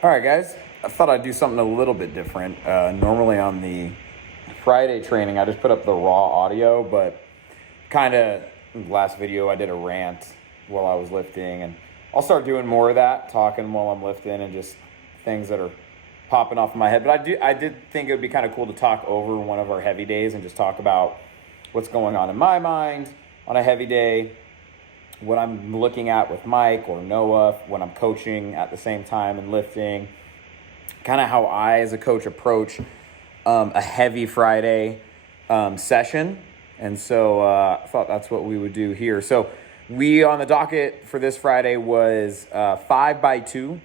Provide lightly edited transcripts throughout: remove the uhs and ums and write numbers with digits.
All right, guys. I thought I'd do something a little bit different. Normally on the Friday training, I just put up the raw audio, but kind of last video I did a rant while I was lifting, and I'll start doing more of that, talking while I'm lifting and just things that are popping off in my head. But I did think it would be kind of cool to talk over one of our heavy days and just talk about what's going on in my mind on a heavy day, what I'm looking at with Mike or Noah when I'm coaching at the same time and lifting, kind of how I as a coach approach a heavy Friday session. And so I thought that's what we would do here. So we on the docket for this Friday was 5x2,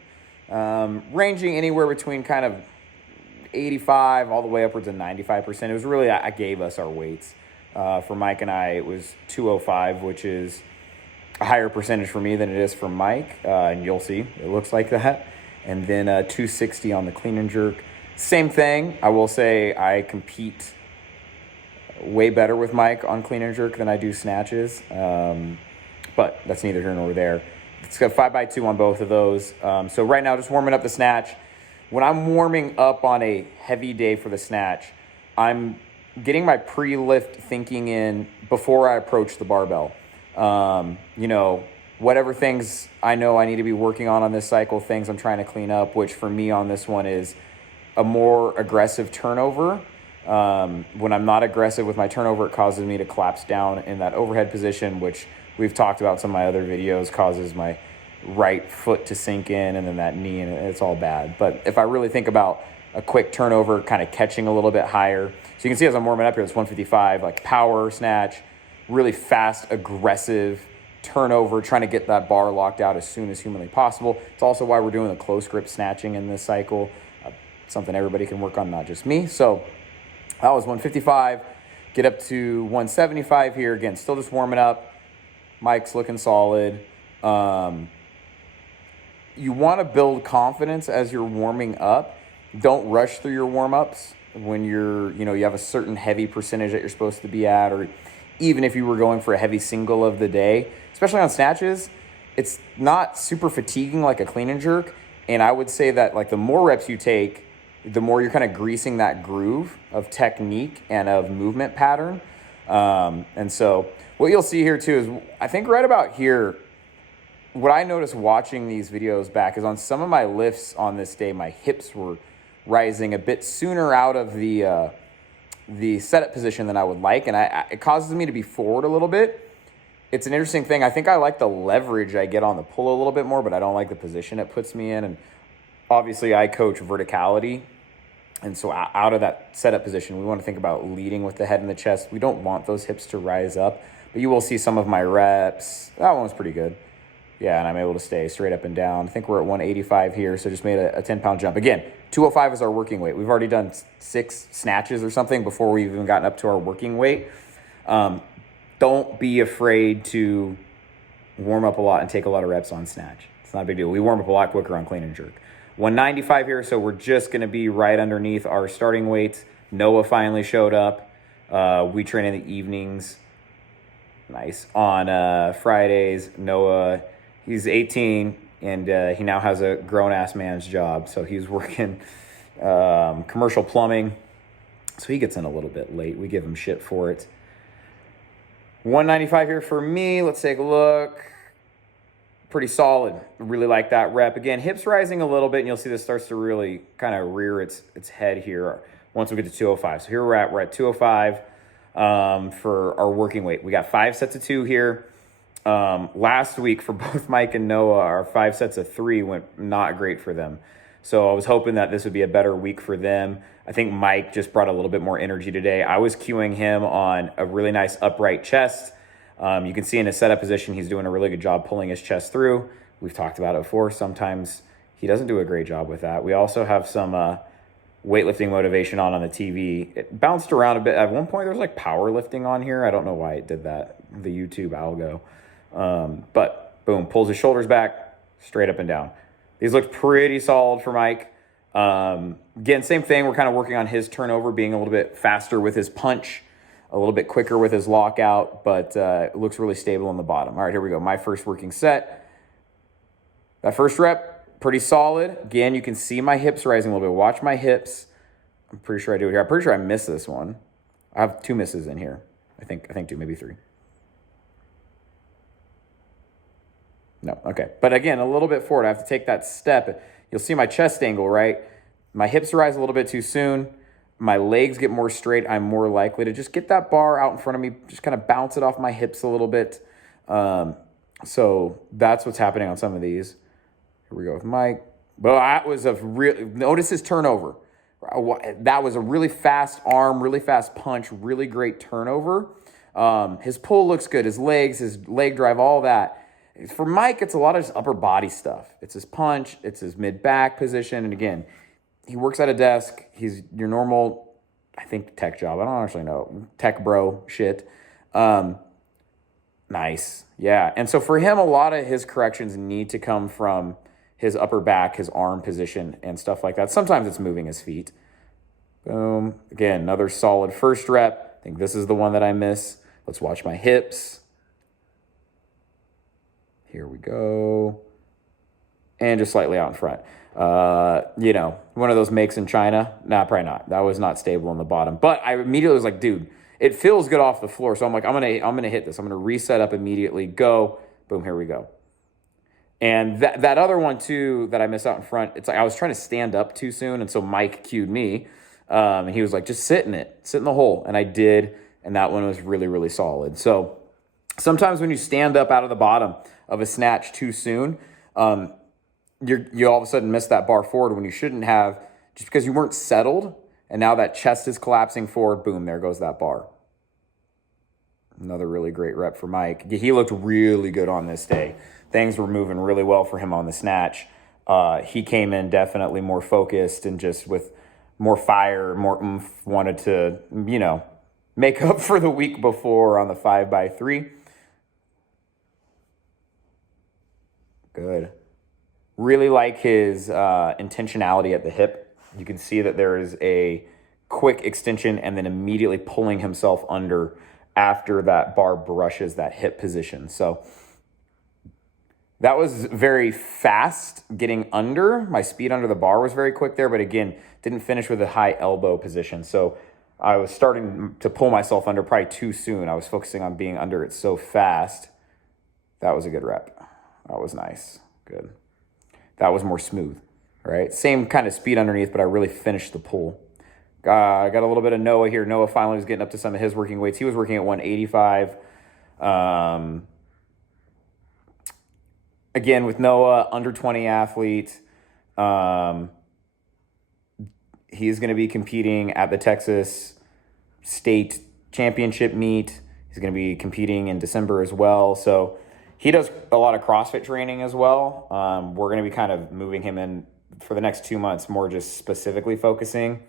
ranging anywhere between kind of 85 all the way upwards of 95%. It was really, I gave us our weights. For Mike and I, it was 205, which is a higher percentage for me than it is for Mike. And you'll see, it looks like that. And then 260 on the clean and jerk. Same thing. I will say I compete way better with Mike on clean and jerk than I do snatches. But that's neither here nor there. It's got 5x2 on both of those. So right now, just warming up the snatch. When I'm warming up on a heavy day for the snatch, I'm getting my pre-lift thinking in before I approach the barbell. Whatever things I know I need to be working on this cycle, things I'm trying to clean up, which for me on this one is a more aggressive turnover. When I'm not aggressive with my turnover, it causes me to collapse down in that overhead position, which we've talked about some of my other videos, causes my right foot to sink in and then that knee, and it's all bad. But if I really think about a quick turnover, kind of catching a little bit higher. So you can see as I'm warming up here, it's 155, like power snatch, really fast, aggressive turnover, trying to get that bar locked out as soon as humanly possible. It's also why we're doing the close grip snatching in this cycle, something everybody can work on, not just me. So that was 155, get up to 175 here. Again, still just warming up. Mike's looking solid. You want to build confidence as you're warming up. Don't rush through your warm-ups when you have a certain heavy percentage that you're supposed to be at, or even if you were going for a heavy single of the day, especially on snatches, it's not super fatiguing like a clean and jerk. And I would say that like the more reps you take, the more you're kind of greasing that groove of technique and of movement pattern. And so what you'll see here too is I think right about here, what I noticed watching these videos back is on some of my lifts on this day, my hips were rising a bit sooner out of the setup position than I would like. And it causes me to be forward a little bit. It's an interesting thing. I think I like the leverage I get on the pull a little bit more, but I don't like the position it puts me in. And obviously I coach verticality. And so out of that setup position, we want to think about leading with the head and the chest. We don't want those hips to rise up, but you will see some of my reps. That one was pretty good. Yeah, and I'm able to stay straight up and down. I think we're at 185 here, so just made a 10-pound jump. Again, 205 is our working weight. We've already done 6 snatches or something before we've even gotten up to our working weight. Don't be afraid to warm up a lot and take a lot of reps on snatch. It's not a big deal. We warm up a lot quicker on clean and jerk. 195 here, so we're just going to be right underneath our starting weights. Noah finally showed up. We train in the evenings. Nice. On Fridays, Noah, he's 18, and he now has a grown-ass man's job. So he's working commercial plumbing. So he gets in a little bit late. We give him shit for it. 195 here for me. Let's take a look. Pretty solid. Really like that rep. Again, hips rising a little bit, and you'll see this starts to really kind of rear its head here once we get to 205. So here we're at 205 for our working weight. We got 5 sets of 2 here. Last week for both Mike and Noah, our 5 sets of 3 went not great for them. So I was hoping that this would be a better week for them. I think Mike just brought a little bit more energy today. I was cueing him on a really nice upright chest. You can see in his setup position, he's doing a really good job pulling his chest through. We've talked about it before. Sometimes he doesn't do a great job with that. We also have some weightlifting motivation on the TV. It bounced around a bit. At one point, there was like powerlifting on here. I don't know why it did that, the YouTube algo. But boom, pulls his shoulders back, straight up and down. These looked pretty solid for Mike. Again, same thing. We're kind of working on his turnover, being a little bit faster with his punch, a little bit quicker with his lockout, but it looks really stable on the bottom. All right, here we go. My first working set. That first rep, pretty solid. Again, you can see my hips rising a little bit. Watch my hips. I'm pretty sure I do it here. I'm pretty sure I missed this one. I have 2 misses in here. I think 2, maybe 3. No, okay. But again, a little bit forward. I have to take that step. You'll see my chest angle, right? My hips rise a little bit too soon. My legs get more straight. I'm more likely to just get that bar out in front of me, just kind of bounce it off my hips a little bit. So that's what's happening on some of these. Here we go with Mike. Well, that was a real, notice his turnover. That was a really fast arm, really fast punch, really great turnover. His pull looks good. His legs, his leg drive, all that. For Mike, it's a lot of his upper body stuff. It's his punch. It's his mid-back position. And again, he works at a desk. He's your normal, I think, tech job. I don't actually know. Tech bro shit. Nice. Yeah. And so for him, a lot of his corrections need to come from his upper back, his arm position, and stuff like that. Sometimes it's moving his feet. Boom. Again, another solid first rep. I think this is the one that I miss. Let's watch my hips. Here we go. And just slightly out in front. One of those makes in China. Nah, probably not. That was not stable on the bottom. But I immediately was like, dude, it feels good off the floor. So I'm like, I'm gonna hit this. I'm gonna reset up immediately. Go. Boom, here we go. And that other one too that I missed out in front, it's like I was trying to stand up too soon, and so Mike cued me. And he was like, just sit in it. Sit in the hole. And I did, and that one was really, really solid. So sometimes when you stand up out of the bottom of a snatch too soon, you all of a sudden miss that bar forward when you shouldn't have, just because you weren't settled, and now that chest is collapsing forward, boom, there goes that bar. Another really great rep for Mike. He looked really good on this day. Things were moving really well for him on the snatch. He came in definitely more focused and just with more fire, more oomph, wanted to, make up for the week before on the 5x3. Good. Really like his intentionality at the hip. You can see that there is a quick extension and then immediately pulling himself under after that bar brushes that hip position. So that was very fast getting under. My speed under the bar was very quick there, but again, didn't finish with a high elbow position. So I was starting to pull myself under probably too soon. I was focusing on being under it so fast. That was a good rep. That was nice. Good. That was more smooth, right? Same kind of speed underneath, but I really finished the pull. I got a little bit of Noah here. Noah finally was getting up to some of his working weights. He was working at 185. Again, with Noah, under 20 athlete. He's going to be competing at the Texas State Championship meet. He's going to be competing in December as well. So he does a lot of CrossFit training as well. We're going to be kind of moving him in for the next 2 months, more just specifically focusing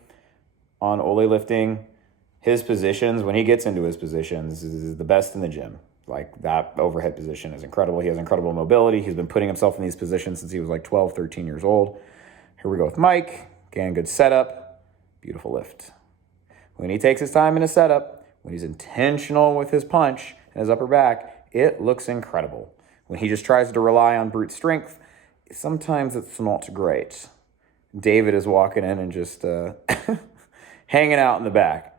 on Ole lifting. His positions, when he gets into his positions, is the best in the gym. Like, that overhead position is incredible. He has incredible mobility. He's been putting himself in these positions since he was like 12, 13 years old. Here we go with Mike. Again, good setup. Beautiful lift. When he takes his time in his setup, when he's intentional with his punch and his upper back, it looks incredible. When he just tries to rely on brute strength, sometimes it's not great. David is walking in and just hanging out in the back.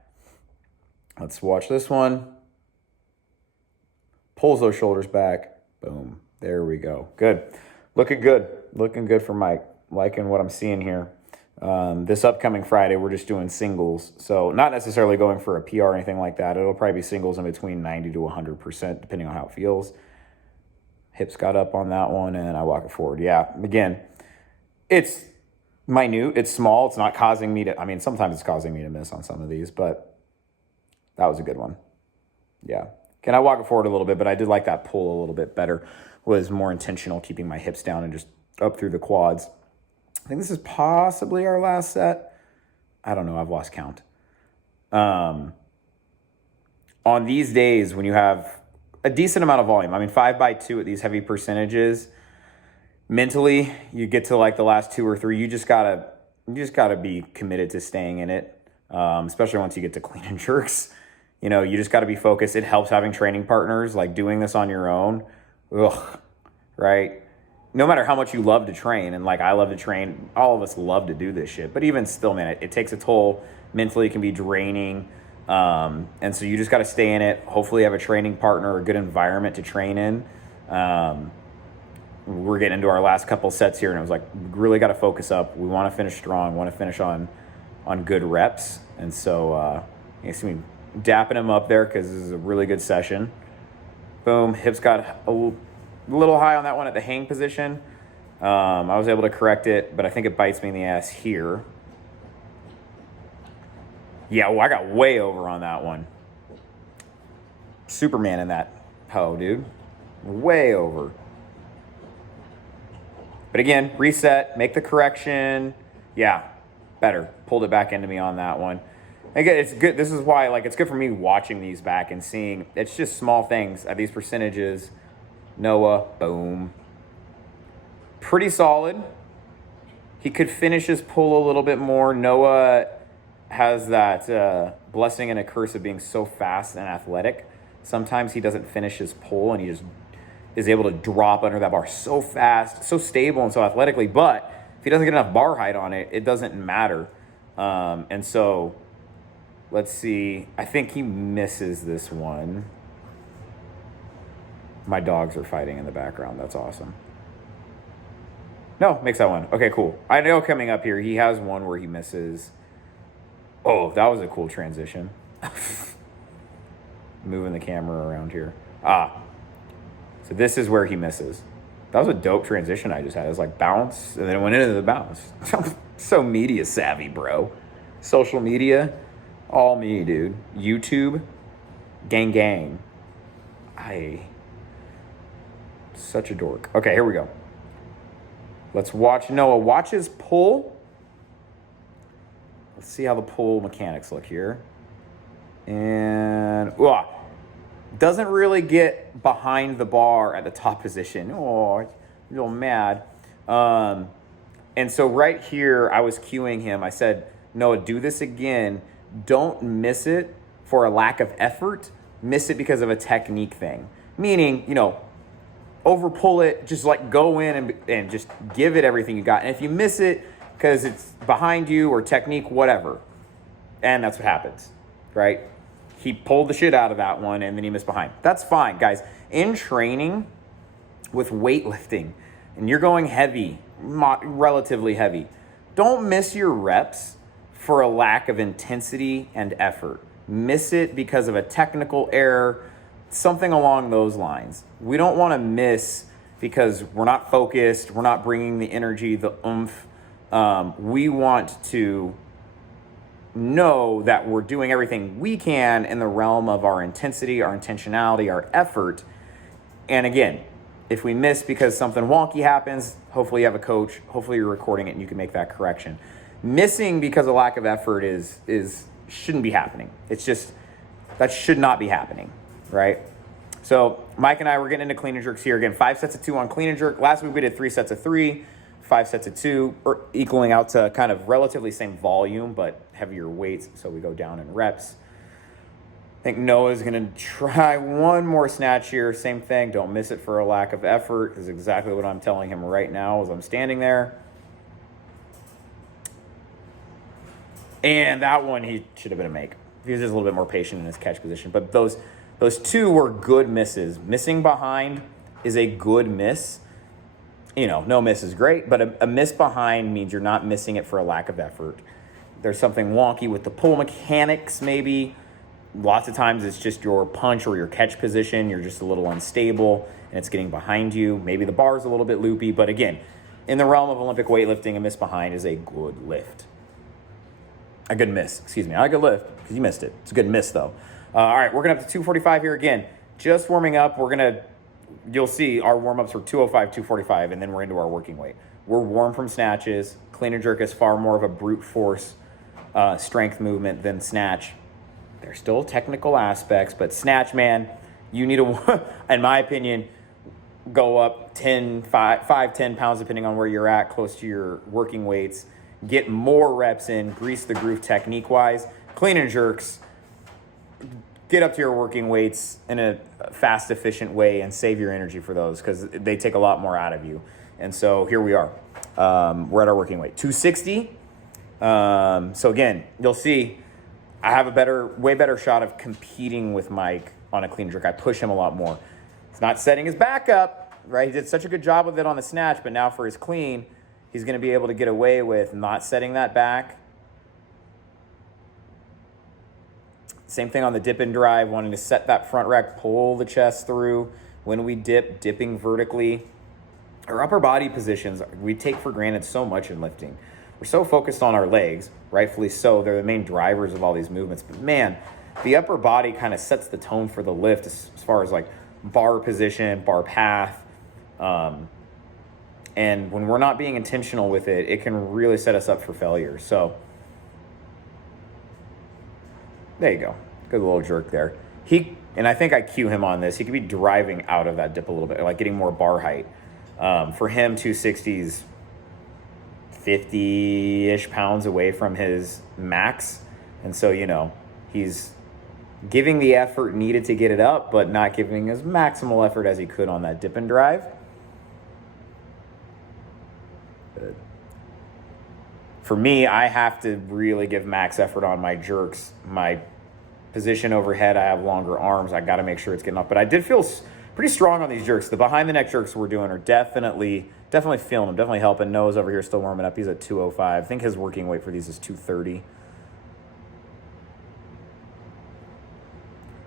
Let's watch this one. Pulls those shoulders back. Boom. There we go. Good. Looking good. Looking good for Mike. Liking what I'm seeing here. This upcoming Friday, we're just doing singles. So not necessarily going for a PR or anything like that. It'll probably be singles in between 90 to 100%, depending on how it feels. Hips got up on that one, and I walk it forward. Yeah, again, it's minute. It's small. It's not causing me to, sometimes it's causing me to miss on some of these, but that was a good one. Yeah. Can I walk it forward a little bit? But I did like that pull a little bit better. Was more intentional, keeping my hips down and just up through the quads. I think this is possibly our last set. I don't know. I've lost count. On these days, when you have a decent amount of volume, 5x2 at these heavy percentages, mentally, you get to like the last 2 or 3, you just gotta be committed to staying in it. Especially once you get to clean and jerks. You just got to be focused. It helps having training partners, like doing this on your own. Right? no matter how much you love to train, and like I love to train, all of us love to do this shit, but even still, man, it takes a toll. Mentally, it can be draining. And so you just got to stay in it. Hopefully have a training partner or a good environment to train in. We're getting into our last couple sets here, and it was like, we really got to focus up. We want to finish strong, want to finish on good reps. And so you see me dapping him up there because this is a really good session. Boom, hips got a little high on that one at the hang position. I was able to correct it, but I think it bites me in the ass here. Yeah, well, I got way over on that one. Superman in that hoe, dude. Way over. But again, reset, make the correction. Yeah, better. Pulled it back into me on that one. Again, it's good. This is why, like, it's good for me watching these back and seeing. It's just small things at these percentages. Noah, boom. Pretty solid. He could finish his pull a little bit more. Noah has that blessing and a curse of being so fast and athletic. Sometimes he doesn't finish his pull and he just is able to drop under that bar so fast, so stable and so athletically. But if he doesn't get enough bar height on it, it doesn't matter. And so let's see. I think he misses this one. My dogs are fighting in the background. That's awesome. No, makes that one. Okay, cool. I know coming up here, he has one where he misses. Oh, that was a cool transition. Moving the camera around here. So this is where he misses. That was a dope transition I just had. It was like bounce, and then it went into the bounce. So media savvy, bro. Social media, all me, dude. YouTube, gang, gang. Such a dork. Okay, here we go. Let's watch Noah watch his pull. Let's see how the pull mechanics look here. And doesn't really get behind the bar at the top position. Oh, a little mad. And so right here, I was cueing him. I said, Noah, do this again. Don't miss it for a lack of effort. Miss it because of a technique thing. Meaning, over pull it, just like go in and just give it everything you got. And if you miss it because it's behind you or technique, whatever. And that's what happens, right? He pulled the shit out of that one and then he missed behind. That's fine, guys. In training with weightlifting, and you're going heavy, relatively heavy, don't miss your reps for a lack of intensity and effort. Miss it because of a technical error, something along those lines. We don't want to miss because we're not focused, we're not bringing the energy, the oomph. We want to know that we're doing everything we can in the realm of our intensity, our intentionality, our effort. And again, if we miss because something wonky happens, hopefully you have a coach, hopefully you're recording it and you can make that correction. Missing because of lack of effort shouldn't be happening. It's just, that should not be happening, right? So Mike and I were getting into clean and jerks here. Again, 5 sets of 2 on clean and jerk. Last week we did 3 sets of 3, 5 sets of 2, or equaling out to kind of relatively same volume, but heavier weights. So we go down in reps. I think Noah's going to try one more snatch here. Same thing. Don't miss it for a lack of effort is exactly what I'm telling him right now as I'm standing there. And that one, he should have been a make. He was just a little bit more patient in his catch position. But those 2 were good misses. Missing behind is a good miss. No miss is great, but a miss behind means you're not missing it for a lack of effort. There's something wonky with the pull mechanics, maybe. Lots of times it's just your punch or your catch position. You're just a little unstable, and it's getting behind you. Maybe the bar's a little bit loopy, but again, in the realm of Olympic weightlifting, a miss behind is a good lift. A good miss, excuse me. Not a good lift, because you missed it. It's a good miss, though. All right, we're going to up to 245 here again. Just warming up. You'll see our warm-ups were 205, 245, and then we're into our working weight. We're warm from snatches. Clean and jerk is far more of a brute force strength movement than snatch. There's still technical aspects, but snatch, man, you need to, in my opinion, go up 10 pounds, depending on where you're at, close to your working weights. Get more reps in, grease the groove technique-wise. Clean and jerks, get up to your working weights in a fast, efficient way and save your energy for those because they take a lot more out of you. And so here we are. We're at our working weight, 260. So again, you'll see I have a way better shot of competing with Mike on a clean jerk. I push him a lot more. He's not setting his back up, right? He did such a good job with it on the snatch, but now for his clean, he's going to be able to get away with not setting that back. Same thing on the dip and drive, wanting to set that front rack, pull the chest through. When we dip, dipping vertically. Our upper body positions, we take for granted so much in lifting. We're so focused on our legs, rightfully so. They're the main drivers of all these movements. But man, the upper body kind of sets the tone for the lift as far as like bar position, bar path. And when we're not being intentional with it, it can really set us up for failure. So there you go. Good little jerk there. And I think I cue him on this. He could be driving out of that dip a little bit, like getting more bar height. For him, 260's 50-ish pounds away from his max. And so, he's giving the effort needed to get it up, but not giving as maximal effort as he could on that dip and drive. For me, I have to really give max effort on my jerks. My position overhead, I have longer arms. I got to make sure it's getting up. But I did feel pretty strong on these jerks. The behind the neck jerks we're doing are definitely feeling them, definitely helping. Noah's over here still warming up. He's at 205. I think his working weight for these is 230.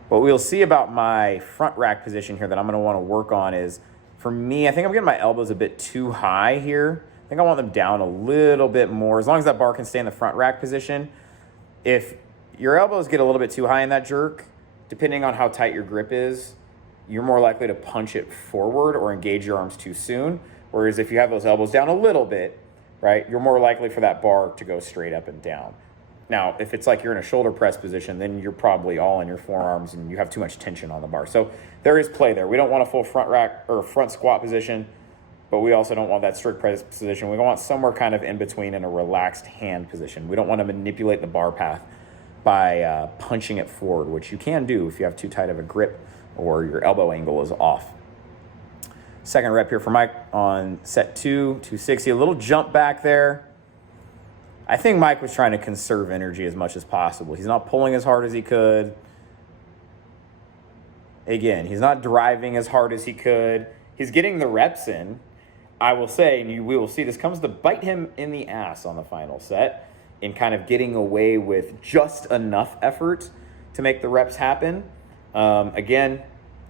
What we'll see about my front rack position here that I'm going to want to work on is, for me, I think I'm getting my elbows a bit too high here. I think I want them down a little bit more. As long as that bar can stay in the front rack position. If your elbows get a little bit too high in that jerk, depending on how tight your grip is, you're more likely to punch it forward or engage your arms too soon. Whereas if you have those elbows down a little bit, right, you're more likely for that bar to go straight up and down. Now, if it's like you're in a shoulder press position, then you're probably all in your forearms and you have too much tension on the bar. So there is play there. We don't want a full front rack or front squat position, but we also don't want that strict press position. We want somewhere kind of in between in a relaxed hand position. We don't want to manipulate the bar path by punching it forward, which you can do if you have too tight of a grip or your elbow angle is off. Second rep here for Mike on set 260. A little jump back there. I think Mike was trying to conserve energy as much as possible. He's not pulling as hard as he could. Again, he's not driving as hard as he could. He's getting the reps in. I will say, and we will see, this comes to bite him in the ass on the final set in kind of getting away with just enough effort to make the reps happen. Again,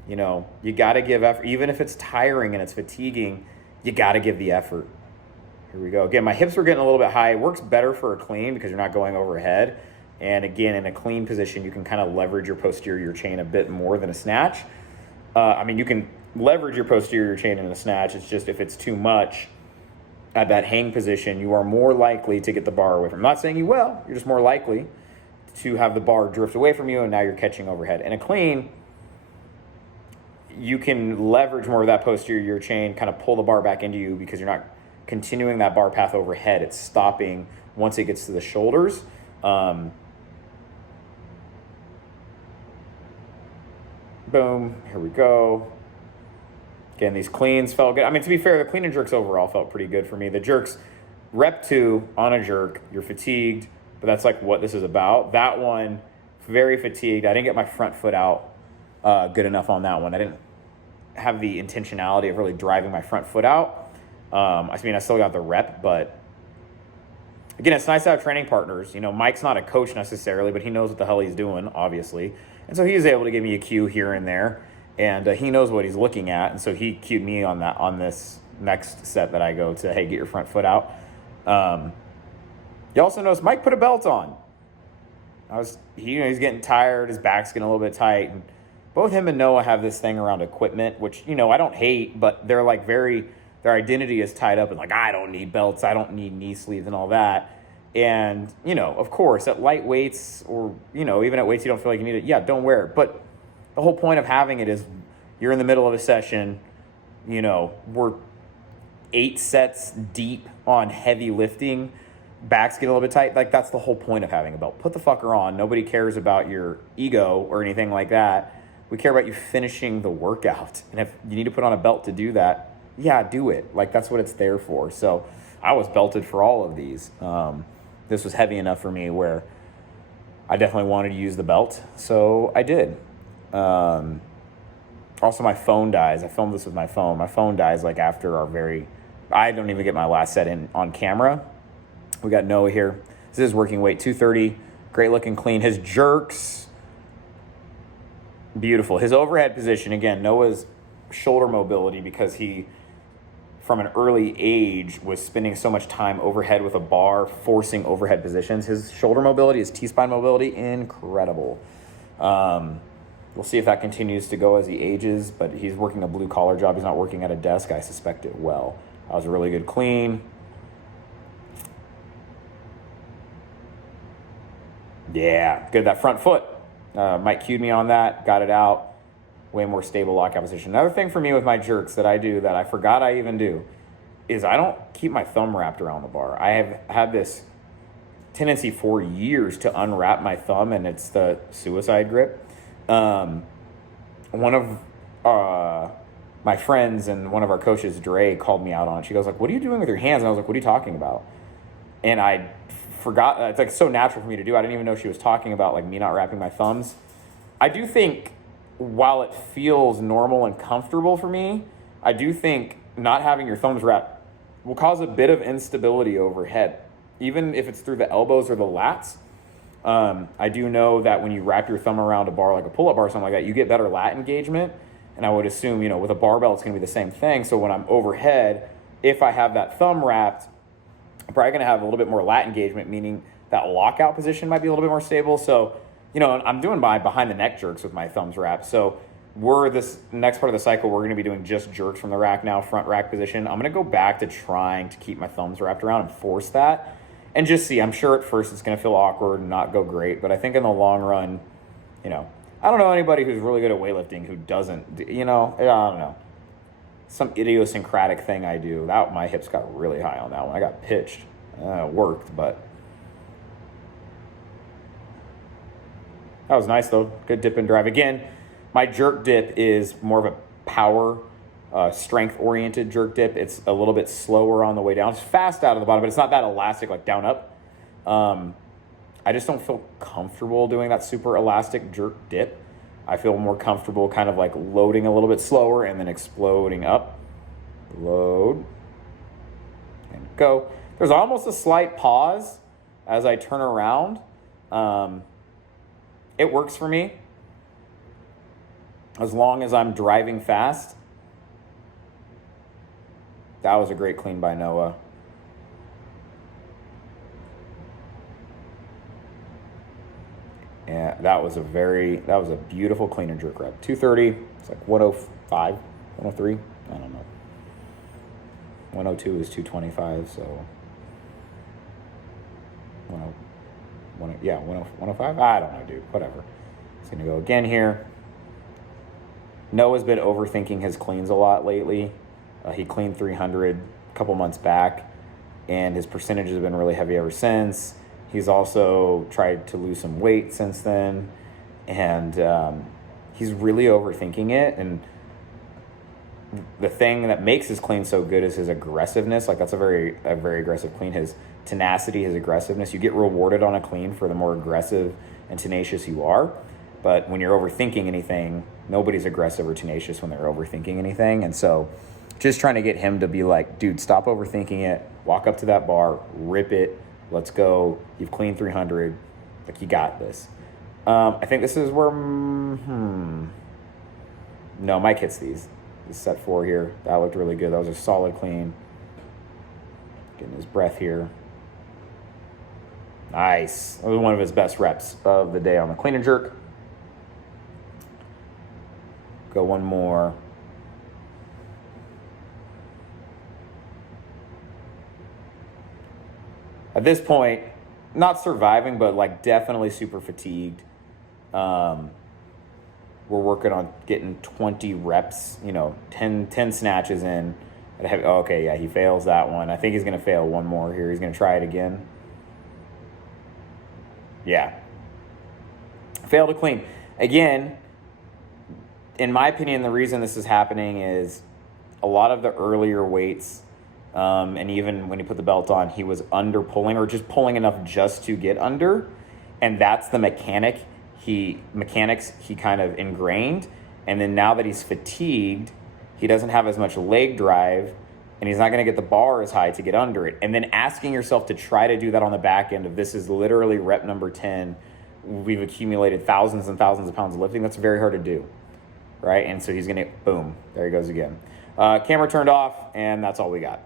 you got to give effort. Even if it's tiring and it's fatiguing, you got to give the effort. Here we go. Again, my hips were getting a little bit high. It works better for a clean because you're not going overhead. And again, in a clean position, you can kind of leverage your posterior chain a bit more than a snatch. You can leverage your posterior chain in a snatch. It's just if it's too much at that hang position, you are more likely to get the bar away from. I'm not saying you will. You're just more likely to have the bar drift away from you, and now you're catching overhead. In a clean, you can leverage more of that posterior chain, kind of pull the bar back into you because you're not continuing that bar path overhead. It's stopping once it gets to the shoulders. Boom. Here we go. Again, these cleans felt good. To be fair, the clean and jerks overall felt pretty good for me. The jerks, rep 2 on a jerk, you're fatigued, but that's like what this is about. That one, very fatigued. I didn't get my front foot out good enough on that one. I didn't have the intentionality of really driving my front foot out. I still got the rep, but again, it's nice to have training partners. Mike's not a coach necessarily, but he knows what the hell he's doing, obviously. And so he's able to give me a cue here and there, and he knows what he's looking at. And so he cued me on this next set that I go to, hey, get your front foot out. You also notice Mike put a belt on. He's getting tired. His back's getting a little bit tight. And both him and Noah have this thing around equipment, which, I don't hate, but they're like their identity is tied up in like, I don't need belts. I don't need knee sleeves and all that. And, of course, at light weights or, even at weights you don't feel like you need it, yeah, don't wear it. But the whole point of having it is you're in the middle of a session, we're 8 sets deep on heavy lifting, backs get a little bit tight. Like, that's the whole point of having a belt. Put the fucker on. Nobody cares about your ego or anything like that. We care about you finishing the workout. And if you need to put on a belt to do that, yeah, do it. Like, that's what it's there for. So I was belted for all of these. This was heavy enough for me where I definitely wanted to use the belt, so I did. Also, my phone dies. I filmed this with my phone. My phone dies like after I don't even get my last set in on camera. We got Noah here. This is working weight, 230. Great looking clean. His jerks, beautiful. His overhead position, again, Noah's shoulder mobility, because he, from an early age, was spending so much time overhead with a bar, forcing overhead positions. His shoulder mobility, his T-spine mobility, incredible. We'll see if that continues to go as he ages, but he's working a blue-collar job. He's not working at a desk. I suspect it well. That was a really good clean. Yeah, good. That front foot. Mike cued me on that. Got it out. Way more stable lockout position. Another thing for me with my jerks that I do that I forgot I even do is I don't keep my thumb wrapped around the bar. I have had this tendency for years to unwrap my thumb, and it's the suicide grip. One of my friends and one of our coaches, Dre, called me out on it. She goes like, "What are you doing with your hands?" And I was like, "What are you talking about?" And I forgot. It's like so natural for me to do. I didn't even know she was talking about like me not wrapping my thumbs. I do think, while it feels normal and comfortable for me, I do think not having your thumbs wrapped will cause a bit of instability overhead, even if it's through the elbows or the lats. I do know that when you wrap your thumb around a bar, like a pull-up bar or something like that, you get better lat engagement. And I would assume, with a barbell, it's going to be the same thing. So when I'm overhead, if I have that thumb wrapped, I'm probably going to have a little bit more lat engagement, meaning that lockout position might be a little bit more stable. So, I'm doing my behind the neck jerks with my thumbs wrapped. So this next part of the cycle, we're going to be doing just jerks from the rack now, front rack position. I'm going to go back to trying to keep my thumbs wrapped around and force that and just see. I'm sure at first it's going to feel awkward and not go great, but I think in the long run, I don't know anybody who's really good at weightlifting who doesn't, I don't know. Some idiosyncratic thing I do. My hips got really high on that one. I got pitched. It worked, but that was nice though. Good dip and drive. Again, my jerk dip is more of a power, strength-oriented jerk dip. It's a little bit slower on the way down. It's fast out of the bottom, but it's not that elastic like down up. I just don't feel comfortable doing that super elastic jerk dip. I feel more comfortable kind of like loading a little bit slower and then exploding up. Load. And go. There's almost a slight pause as I turn around. It works for me as long as I'm driving fast. That was a great clean by Noah. Yeah, that was a beautiful clean and jerk rep. 230, it's like 105, 103, I don't know. 102 is 225, so 105? I don't know, dude, whatever. It's going to go again here. Noah's been overthinking his cleans a lot lately. He cleaned 300 a couple months back, and his percentages have been really heavy ever since. He's also tried to lose some weight since then, and he's really overthinking it. And the thing that makes his clean so good is his aggressiveness. Like, that's a very aggressive clean. His tenacity, his aggressiveness. You get rewarded on a clean for the more aggressive and tenacious you are. But when you're overthinking anything, nobody's aggressive or tenacious when they're overthinking anything. And so just trying to get him to be like, dude, stop overthinking it. Walk up to that bar, rip it. Let's go. You've cleaned 300. Like, you got this. I think this is where, no, Mike hits these. This is set 4 here. That looked really good. That was a solid clean. Getting his breath here. Nice. That was one of his best reps of the day on the clean and jerk. Go one more. At this point, not surviving, but like definitely super fatigued. We're working on getting 20 reps, 10 snatches in. Okay, yeah, he fails that one. I think he's going to fail one more here. He's going to try it again. Yeah. Failed to clean. Again, in my opinion, the reason this is happening is a lot of the earlier weights, and even when he put the belt on, he was under pulling or just pulling enough just to get under. And that's the mechanics he kind of ingrained. And then now that he's fatigued, he doesn't have as much leg drive, and he's not going to get the bar as high to get under it. And then asking yourself to try to do that on the back end of this is literally rep number 10. We've accumulated thousands and thousands of pounds of lifting. That's very hard to do, right? And so he's going to, boom, there he goes again. Camera turned off, and that's all we got.